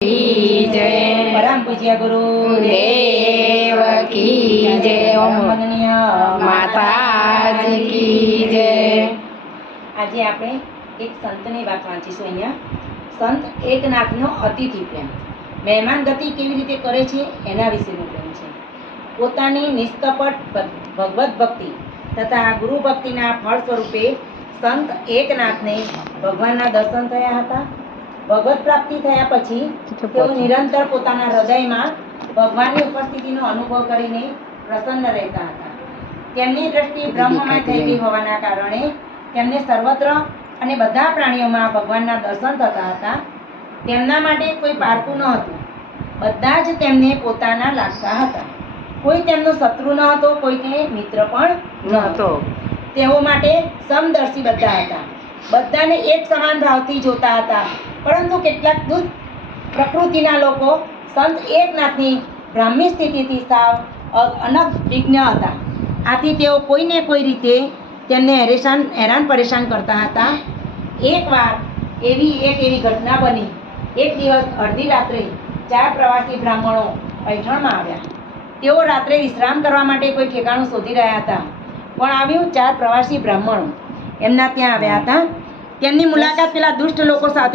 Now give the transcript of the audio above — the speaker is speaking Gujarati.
जय परम पूज्य गुरु देव की जय वंदनीय माताजी की जय। આજે આપણે એક સંતની વાત વાંચીશું અહીંયા. સંત એકનાથનો અતિથિ પ્રેમ, મહેમાન ગતિ કેવી રીતે કરે છે એના વિશેનું પ્રેમ છે. પોતાની નિષ્કપટ ભગવત ભક્તિ તથા ગુરુ ભક્તિના ફળ સ્વરૂપે સંત એકનાથને ભગવાનના દર્શન થયા હતા. ભગવત પ્રાપ્તિ થયા પછી તેઓ નિરંતર પોતાના હૃદયમાં ભગવાનની ઉપસ્થિતિનો અનુભવ કરીને પ્રસન્ન રહેતા હતા. તેમની દ્રષ્ટિ બ્રહ્મમય થઈ ગઈ હોવાના કારણે તેમને સર્વત્ર અને બધા પ્રાણીઓમાં ભગવાનના દર્શન થતા હતા. તેમના માટે કોઈ પારકું ન હતું, બધા જ તેમને પોતાના લાગતા હતા. કોઈ તેમનો શત્રુ ન હતો, કોઈને મિત્ર પણ ન હતો. તેઓ માટે સમદર્શી બધા હતા, બધાને એક સમાન ભાવથી જોતા હતા. પરંતુ કેટલાક દુષ્ટ પ્રકૃતિના લોકો સંત એકનાથની બ્રાહ્મી સ્થિતિથી સાવ અનભિજ્ઞ હતા. આથી તેઓ કોઈને કોઈ રીતે તેમને હેરાન પરેશાન કરતા હતા. એકવાર એવી ઘટના બની. એક દિવસ અડધી રાત્રે 4 પ્રવાસી બ્રાહ્મણો પૈઠણમાં આવ્યા. તેઓ રાત્રે વિશ્રામ કરવા માટે કોઈ ઠેકાણું શોધી રહ્યા હતા. પણ આવ્યું 4 પ્રવાસી બ્રાહ્મણો એમના ત્યાં આવ્યા હતા. તેમની મુલાકાત પેલા દુષ્ટ લોકો સાથે